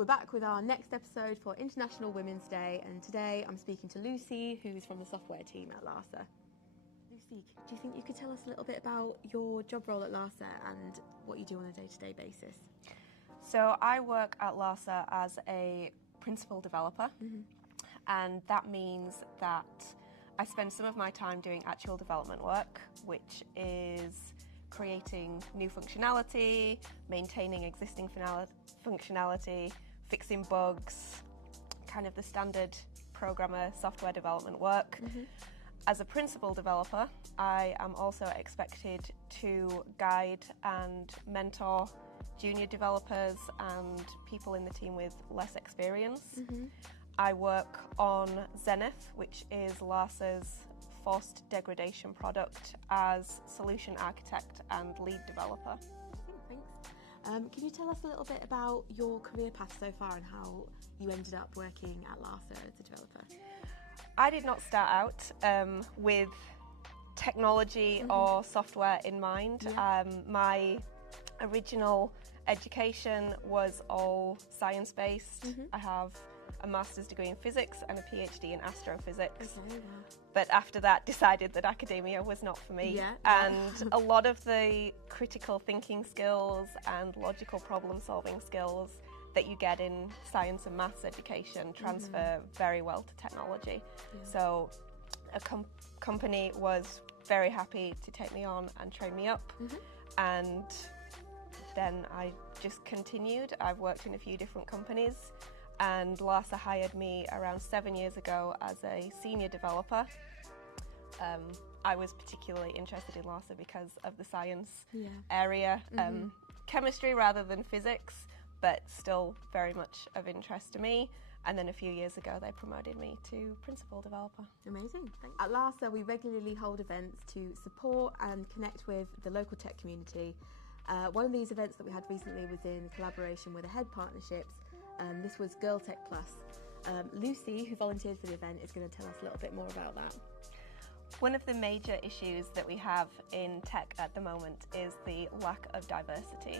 We're back with our next episode for International Women's Day, and today I'm speaking to Lucy, who's from the software team at Lhasa. Lucy, do you think you could tell us a little bit about your job role at Lhasa and what you do on a day-to-day basis? So I work at Lhasa as a principal developer, and that means that I spend some of my time doing actual development work, which is creating new functionality, maintaining existing functionality, fixing bugs, kind of the standard programmer software development work. As a principal developer, I am also expected to guide and mentor junior developers and people in the team with less experience. I work on Zenith, which is Lhasa's forced degradation product, as solution architect and lead developer. Thanks. Can you tell us a little bit about your career path so far and how you ended up working at Lhasa as a developer? I did not start out with technology or software in mind. My original education was all science-based. I have a master's degree in physics and a PhD in astrophysics. But after that, decided that academia was not for me. And a lot of the critical thinking skills and logical problem-solving skills that you get in science and maths education transfer very well to technology. So a company was very happy to take me on and train me up. And then I just continued. I've worked in a few different companies, and Lhasa hired me around 7 years ago as a senior developer. I was particularly interested in Lhasa because of the science area, chemistry rather than physics, but still very much of interest to me. And then a few years ago, they promoted me to principal developer. Amazing. Thanks. At Lhasa, we regularly hold events to support and connect with the local tech community. One of these events that we had recently was in collaboration with Ahead Partnerships. This was Girl Tech Plus. Lucy, who volunteered for the event, is going to tell us a little bit more about that. One of the major issues that we have in tech at the moment is the lack of diversity.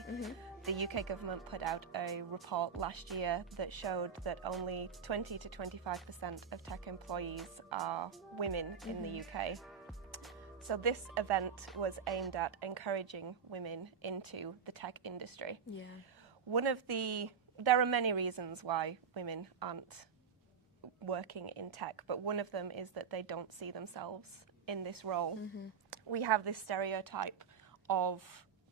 The UK government put out a report last year that showed that only 20 to 25% of tech employees are women in the UK. So this event was aimed at encouraging women into the tech industry. There are many reasons why women aren't working in tech, but one of them is that they don't see themselves in this role. We have this stereotype of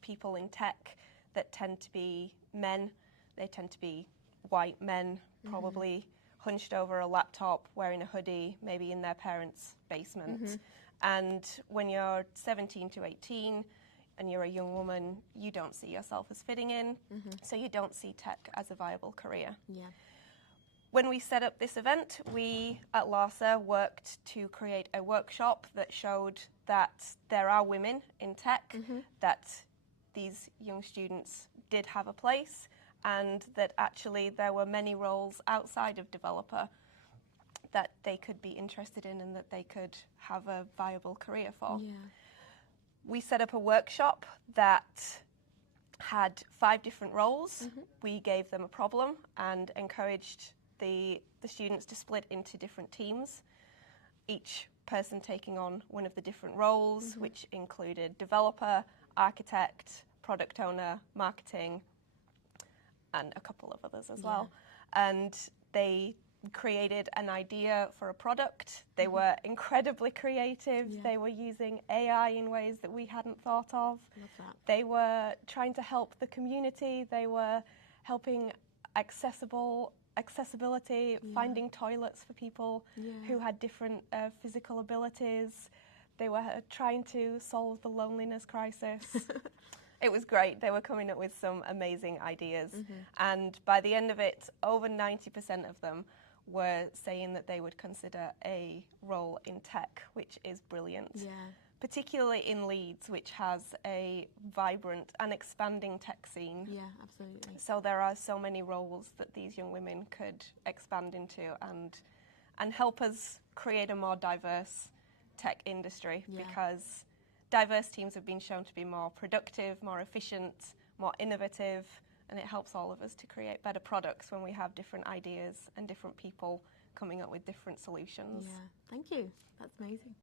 people in tech that tend to be men. They tend to be white men, probably hunched over a laptop, wearing a hoodie, maybe in their parents' basement. And when you're 17 to 18 and you're a young woman, you don't see yourself as fitting in, so you don't see tech as a viable career. When we set up this event, we at Lhasa worked to create a workshop that showed that there are women in tech, that these young students did have a place, and that actually there were many roles outside of developer that they could be interested in and that they could have a viable career for. We set up a workshop that had 5 different roles. We gave them a problem and encouraged the students to split into different teams, each person taking on one of the different roles, which included developer, architect, product owner, marketing, and a couple of others as well. And they created an idea for a product. They were incredibly creative. They were using AI in ways that we hadn't thought of. Love that. They were trying to help the community. They were helping accessibility, finding toilets for people who had different physical abilities. They were trying to solve the loneliness crisis. It was great. They were coming up with some amazing ideas. And by the end of it, over 90% of them were saying that they would consider a role in tech, which is brilliant. Particularly in Leeds, which has a vibrant and expanding tech scene. Absolutely. So there are so many roles that these young women could expand into and help us create a more diverse tech industry, because diverse teams have been shown to be more productive, more efficient, more innovative, and it helps all of us to create better products when we have different ideas and different people coming up with different solutions. Yeah, thank you. That's amazing.